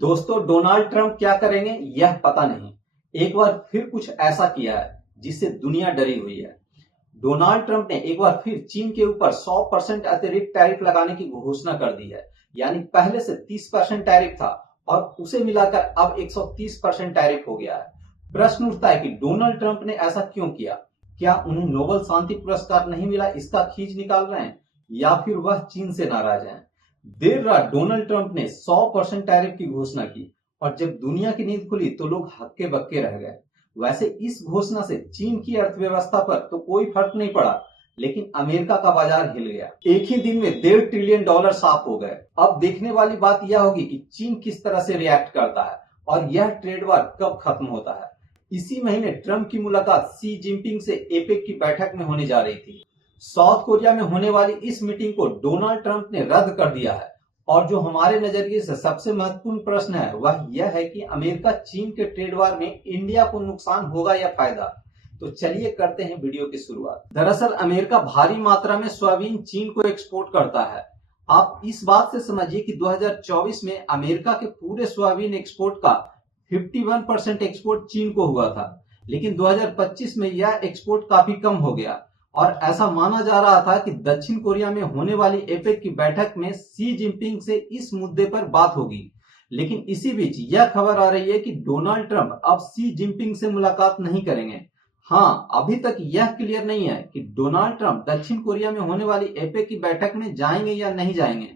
दोस्तों, Donald Trump क्या करेंगे यह पता नहीं। एक बार फिर कुछ ऐसा किया है जिससे दुनिया डरी हुई है। डोनाल्ड ट्रंप ने एक बार फिर चीन के ऊपर 100% अतिरिक्त टैरिफ लगाने की घोषणा कर दी है। यानी पहले से 30% टैरिफ था और उसे मिलाकर अब 130% टैरिफ हो गया है। प्रश्न उठता है कि डोनाल्ड ट्रंप ने ऐसा क्यों किया? क्या उन्हें नोबेल शांति पुरस्कार नहीं मिला, इसका खींच निकाल रहे हैं, या फिर वह चीन से नाराज हैं? देर रात डोनाल्ड ट्रंप ने 100% टैरिफ की घोषणा की और जब दुनिया की नींद खुली तो लोग हक्के बक्के रह गए। वैसे इस घोषणा से चीन की अर्थव्यवस्था पर तो कोई फर्क नहीं पड़ा, लेकिन अमेरिका का बाजार हिल गया। एक ही दिन में $1.5 ट्रिलियन साफ हो गए। अब देखने वाली बात यह होगी कि चीन किस तरह से रिएक्ट करता है और यह ट्रेड वार कब खत्म होता है। इसी महीने ट्रंप की मुलाकात शी जिनपिंग से एपेक की बैठक में होने जा रही थी। साउथ कोरिया में होने वाली इस मीटिंग को डोनाल्ड ट्रंप ने रद्द कर दिया है और जो हमारे नजरिए से सबसे महत्वपूर्ण प्रश्न है वह यह है कि अमेरिका चीन के ट्रेड वार में इंडिया को नुकसान होगा या फायदा। तो चलिए करते हैं वीडियो की शुरुआत। दरअसल अमेरिका भारी मात्रा में सोयाबीन चीन को एक्सपोर्ट करता है। आप इस बात से समझिए कि 2024 में अमेरिका के पूरे सोयाबीन एक्सपोर्ट का 51% एक्सपोर्ट चीन को हुआ था, लेकिन 2025 में यह एक्सपोर्ट काफी कम हो गया और ऐसा माना जा रहा था कि दक्षिण कोरिया में होने वाली एपेक की बैठक में शी जिनपिंग से इस मुद्दे पर बात होगी। लेकिन इसी बीच यह खबर आ रही है कि डोनाल्ड ट्रंप अब शी जिनपिंग से मुलाकात नहीं करेंगे। हाँ, अभी तक यह क्लियर नहीं है कि डोनाल्ड ट्रंप दक्षिण कोरिया में होने वाली एपेक की बैठक में जाएंगे या नहीं जाएंगे,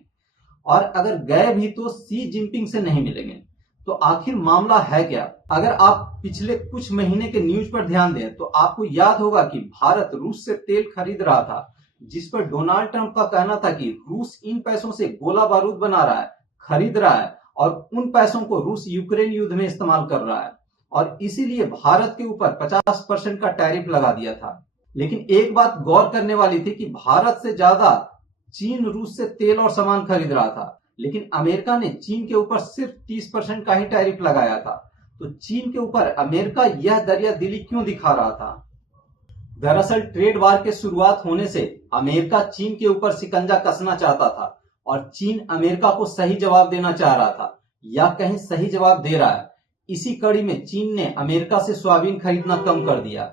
और अगर गए भी तो शी जिनपिंग से नहीं मिलेंगे। तो आखिर मामला है क्या? अगर आप पिछले कुछ महीने के न्यूज पर ध्यान दें तो आपको याद होगा कि भारत रूस से तेल खरीद रहा था, जिस पर डोनाल्ड ट्रंप का कहना था कि रूस इन पैसों से गोला बारूद बना रहा है, खरीद रहा है, और उन पैसों को रूस यूक्रेन युद्ध में इस्तेमाल कर रहा है, और इसीलिए भारत के ऊपर 50% का टैरिफ लगा दिया था। लेकिन एक बात गौर करने वाली थी कि भारत से ज्यादा चीन रूस से तेल और सामान खरीद रहा था, लेकिन अमेरिका ने चीन के ऊपर सिर्फ 30% का ही टैरिफ लगाया था। तो चीन के ऊपर अमेरिका यह दरिया दिली क्यों दिखा रहा था? दरअसल ट्रेड वार के शुरुआत होने से अमेरिका चीन के ऊपर शिकंजा कसना चाहता था और चीन अमेरिका को सही जवाब देना चाह रहा था, या कहीं सही जवाब दे रहा है। इसी कड़ी में चीन ने अमेरिका से सोयाबीन खरीदना कम कर दिया।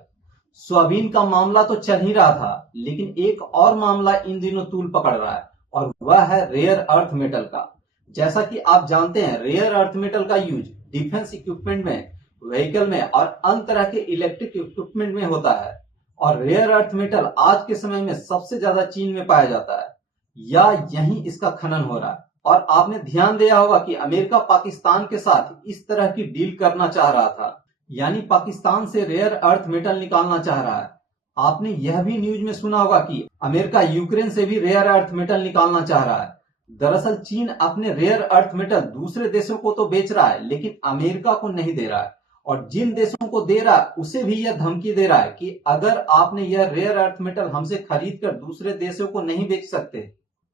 सोयाबीन का मामला तो चल ही रहा था, लेकिन एक और मामला इन दिनों तूल पकड़ रहा है और वह है रेयर अर्थ मेटल का। जैसा कि आप जानते हैं, रेयर अर्थ मेटल का यूज डिफेंस इक्विपमेंट में, व्हीकल में और अन्य तरह के इलेक्ट्रिक इक्विपमेंट में होता है। और रेयर अर्थ मेटल आज के समय में सबसे ज्यादा चीन में पाया जाता है, या यहीं इसका खनन हो रहा है। और आपने ध्यान दिया होगा कि अमेरिका पाकिस्तान के साथ इस तरह की डील करना चाह रहा था, यानी पाकिस्तान से रेयर अर्थ मेटल निकालना चाह रहा है। आपने यह भी न्यूज में सुना होगा कि अमेरिका यूक्रेन से भी रेयर अर्थ मेटल निकालना चाह रहा है। दरअसल चीन अपने रेयर अर्थ मेटल दूसरे देशों को तो बेच रहा है, लेकिन अमेरिका को नहीं दे रहा है, और जिन देशों को दे रहा है उसे भी यह धमकी दे रहा है कि अगर आपने यह रेयर अर्थ मेटल हमसे खरीद कर दूसरे देशों को नहीं बेच सकते,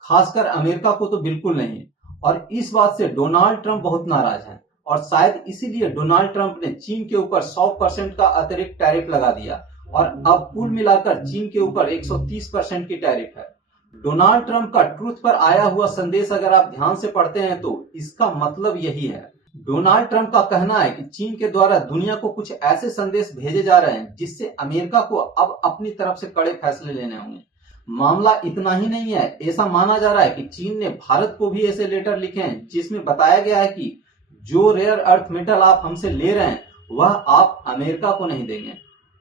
खासकर अमेरिका को तो बिल्कुल नहीं। और इस बात से डोनाल्ड ट्रंप बहुत नाराज हैं और शायद इसीलिए डोनाल्ड ट्रंप ने चीन के ऊपर 100% का अतिरिक्त टैरिफ लगा दिया और अब कुल मिलाकर चीन के ऊपर 130% की टैरिफ है। डोनाल्ड ट्रंप का ट्रूथ पर आया हुआ संदेश अगर आप ध्यान से पढ़ते हैं तो इसका मतलब यही है। डोनाल्ड ट्रंप का कहना है कि चीन के द्वारा दुनिया को कुछ ऐसे संदेश भेजे जा रहे हैं जिससे अमेरिका को अब अपनी तरफ से कड़े फैसले लेने होंगे। मामला इतना ही नहीं है, ऐसा माना जा रहा है कि चीन ने भारत को भी ऐसे लेटर लिखे हैं जिसमें बताया गया है कि जो रेयर अर्थ मेटल आप हमसे ले रहे हैं वह आप अमेरिका को नहीं देंगे।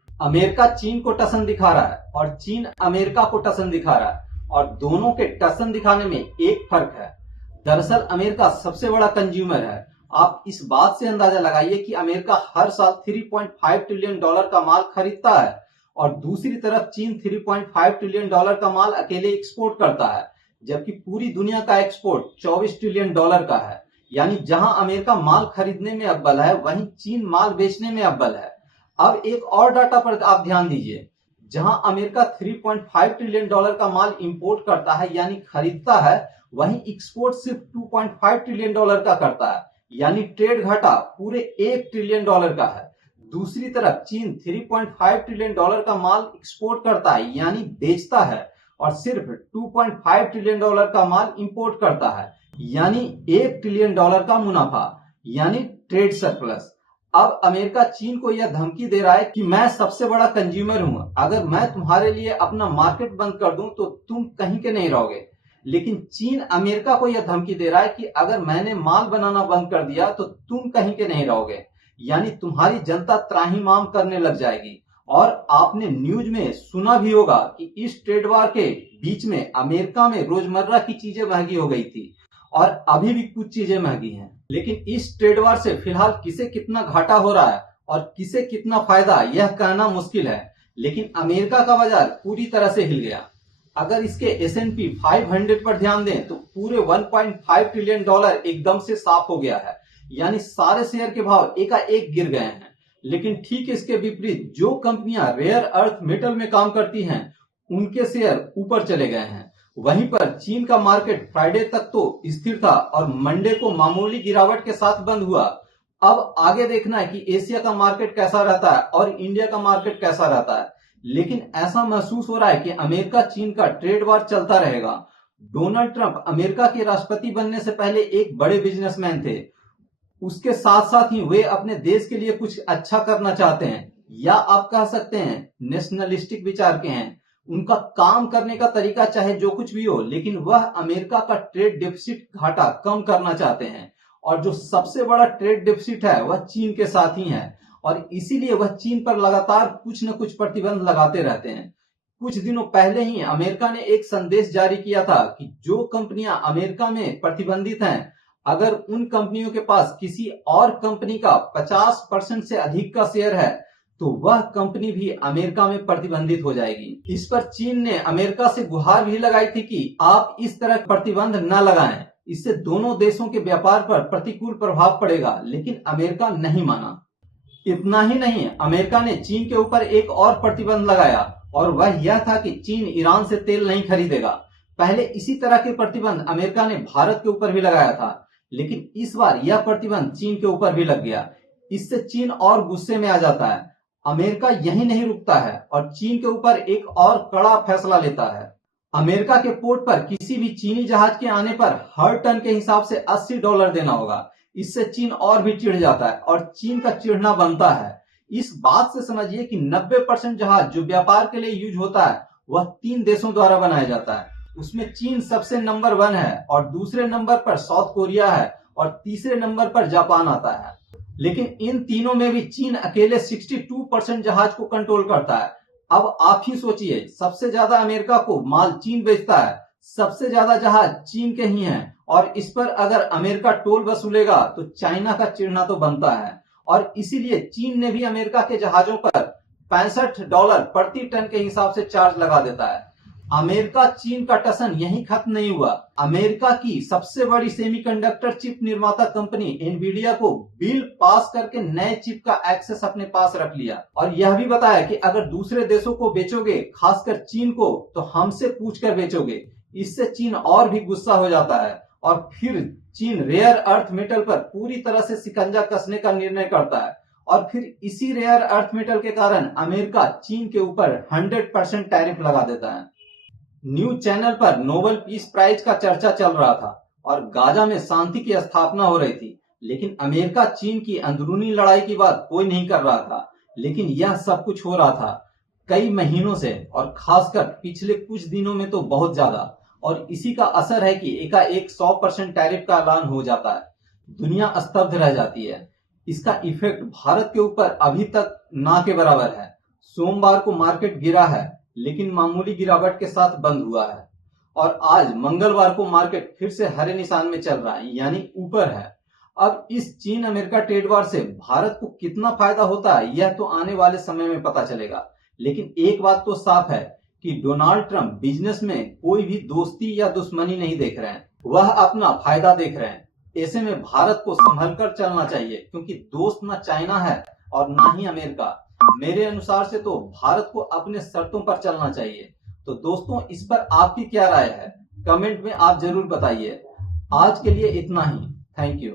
अमेरिका चीन को टसन दिखा रहा है और चीन अमेरिका को टसन दिखा रहा है, और दोनों के टसन दिखाने में एक फर्क है। दरअसल अमेरिका सबसे बड़ा कंज्यूमर है। आप इस बात से अंदाजा लगाइए कि अमेरिका हर साल 3.5 ट्रिलियन डॉलर का माल खरीदता है और दूसरी तरफ चीन 3.5 ट्रिलियन डॉलर का माल अकेले एक्सपोर्ट करता है, जबकि पूरी दुनिया का एक्सपोर्ट 24 ट्रिलियन डॉलर का है। यानी जहां अमेरिका माल खरीदने में अव्वल है, वहीं चीन माल बेचने में अव्वल है। अब एक और डाटा पर आप ध्यान दीजिए। जहां अमेरिका 3.5 ट्रिलियन डॉलर का माल इंपोर्ट करता है यानी खरीदता है, वहीं एक्सपोर्ट सिर्फ 2.5 ट्रिलियन डॉलर का करता है, यानी ट्रेड घाटा पूरे 1 ट्रिलियन डॉलर का है। दूसरी तरफ चीन 3.5 ट्रिलियन डॉलर का माल एक्सपोर्ट करता है यानी बेचता है, और सिर्फ 2.5 ट्रिलियन डॉलर का माल इंपोर्ट करता है, यानी 1 ट्रिलियन डॉलर का मुनाफा। यानी ट्रेड सरप्लस। अब अमेरिका चीन को यह धमकी दे रहा है कि मैं सबसे बड़ा कंज्यूमर हूं, अगर मैं तुम्हारे लिए अपना मार्केट बंद कर दूं तो तुम कहीं के नहीं रहोगे। लेकिन चीन अमेरिका को यह धमकी दे रहा है कि अगर मैंने माल बनाना बंद कर दिया तो तुम कहीं के नहीं रहोगे, यानी तुम्हारी जनता त्राहिमाम करने लग जाएगी। और आपने न्यूज में सुना भी होगा कि इस ट्रेड वार के बीच में अमेरिका में रोजमर्रा की चीजें महंगी हो गई थी और अभी भी कुछ चीजें महंगी हैं। लेकिन इस ट्रेड वार से फिलहाल किसे कितना घाटा हो रहा है और किसे कितना फायदा, यह कहना मुश्किल है। लेकिन अमेरिका का बाजार पूरी तरह से हिल गया। अगर इसके S&P 500 पर ध्यान दें तो पूरे 1.5 ट्रिलियन डॉलर एकदम से साफ हो गया है, यानी सारे शेयर के भाव एकाएक गिर गए हैं। लेकिन ठीक इसके विपरीत जो कंपनियां रेयर अर्थ मेटल में काम करती हैं उनके शेयर ऊपर चले गए हैं। वहीं पर चीन का मार्केट फ्राइडे तक तो स्थिर था और मंडे को मामूली गिरावट के साथ बंद हुआ। अब आगे देखना है कि एशिया का मार्केट कैसा रहता है और इंडिया का मार्केट कैसा रहता है। लेकिन ऐसा महसूस हो रहा है कि अमेरिका चीन का ट्रेड वार चलता रहेगा। डोनाल्ड ट्रंप अमेरिका के राष्ट्रपति बनने से पहले एक बड़े बिजनेसमैन थे। उसके साथ साथ ही वे अपने देश के लिए कुछ अच्छा करना चाहते हैं, या आप कह सकते हैं नेशनलिस्टिक विचार के हैं। उनका काम करने का तरीका चाहे जो कुछ भी हो, लेकिन वह अमेरिका का ट्रेड डेफिसिट घाटा कम करना चाहते हैं। और जो सबसे बड़ा ट्रेड डेफिसिट है वह चीन के साथ ही है और इसीलिए वह चीन पर लगातार कुछ न कुछ प्रतिबंध लगाते रहते हैं। कुछ दिनों पहले ही अमेरिका ने एक संदेश जारी किया था कि जो कंपनियां अमेरिका में प्रतिबंधित हैं, अगर उन कंपनियों के पास किसी और कंपनी का 50% से अधिक का शेयर है तो वह कंपनी भी अमेरिका में प्रतिबंधित हो जाएगी। इस पर चीन ने अमेरिका से गुहार भी लगाई थी कि आप इस तरह प्रतिबंध न लगाएं, इससे दोनों देशों के व्यापार पर प्रतिकूल प्रभाव पड़ेगा। लेकिन अमेरिका नहीं माना। इतना ही नहीं, अमेरिका ने चीन के ऊपर एक और प्रतिबंध लगाया और वह यह था कि चीन ईरान से तेल नहीं खरीदेगा। पहले इसी तरह के प्रतिबंध अमेरिका ने भारत के ऊपर भी लगाया था, लेकिन इस बार यह प्रतिबंध चीन के ऊपर भी लग गया। इससे चीन और गुस्से में आ जाता है। अमेरिका यही नहीं रुकता है और चीन के ऊपर एक और कड़ा फैसला लेता है। अमेरिका के पोर्ट पर किसी भी चीनी जहाज के आने पर हर टन के हिसाब से $80 देना होगा। इससे चीन और भी चिढ़ जाता है और चीन का चिढ़ना बनता है। इस बात से समझिए कि 90% जहाज जो व्यापार के लिए यूज होता है वह 3 देशों द्वारा बनाया जाता है। उसमें चीन सबसे नंबर 1 है और दूसरे नंबर पर साउथ कोरिया है और तीसरे नंबर पर जापान आता है। लेकिन इन तीनों में भी चीन अकेले 62% जहाज को कंट्रोल करता है। अब आप ही सोचिए, सबसे ज्यादा अमेरिका को माल चीन बेचता है, सबसे ज्यादा जहाज चीन के ही हैं और इस पर अगर अमेरिका टोल वसूलेगा तो चाइना का चिढ़ना तो बनता है। और इसीलिए चीन ने भी अमेरिका के जहाजों पर $65 प्रति टन के हिसाब से चार्ज लगा देता है। अमेरिका चीन का टसन यहीं खत्म नहीं हुआ। अमेरिका की सबसे बड़ी सेमीकंडक्टर चिप निर्माता कंपनी एनवीडिया को बिल पास करके नए चिप का एक्सेस अपने पास रख लिया और यह भी बताया कि अगर दूसरे देशों को बेचोगे, खासकर चीन को, तो हमसे पूछकर बेचोगे। इससे चीन और भी गुस्सा हो जाता है और फिर चीन रेयर अर्थ मेटल पर पूरी तरह से शिकंजा कसने का निर्णय करता है और फिर इसी रेयर अर्थ मेटल के कारण अमेरिका चीन के ऊपर 100% टैरिफ लगा देता है। न्यूज चैनल पर नोबेल पीस प्राइज का चर्चा चल रहा था और गाजा में शांति की स्थापना हो रही थी, लेकिन अमेरिका चीन की अंदरूनी लड़ाई की बात कोई नहीं कर रहा था। लेकिन यह सब कुछ हो रहा था कई महीनों से और खासकर पिछले कुछ दिनों में तो बहुत ज्यादा, और इसी का असर है कि एकाएक 100% टैरिफ का ऐलान हो जाता है। दुनिया स्तब्ध रह जाती है। इसका इफेक्ट भारत के ऊपर अभी तक ना के बराबर है। सोमवार को मार्केट गिरा है, लेकिन मामूली गिरावट के साथ बंद हुआ है और आज मंगलवार को मार्केट फिर से हरे निशान में चल रहा है, यानी ऊपर है। अब इस चीन अमेरिका ट्रेड वार से भारत को कितना फायदा होता है यह तो आने वाले समय में पता चलेगा। लेकिन एक बात तो साफ है कि डोनाल्ड ट्रंप बिजनेस में कोई भी दोस्ती या दुश्मनी नहीं देख रहे हैं, वह अपना फायदा देख रहे हैं। ऐसे में भारत को संभल कर चलना चाहिए, क्योंकि दोस्त ना चाइना है और ना ही अमेरिका। मेरे अनुसार से तो भारत को अपने शर्तों पर चलना चाहिए। तो दोस्तों, इस पर आपकी क्या राय है? कमेंट में आप जरूर बताइए। आज के लिए इतना ही। Thank you.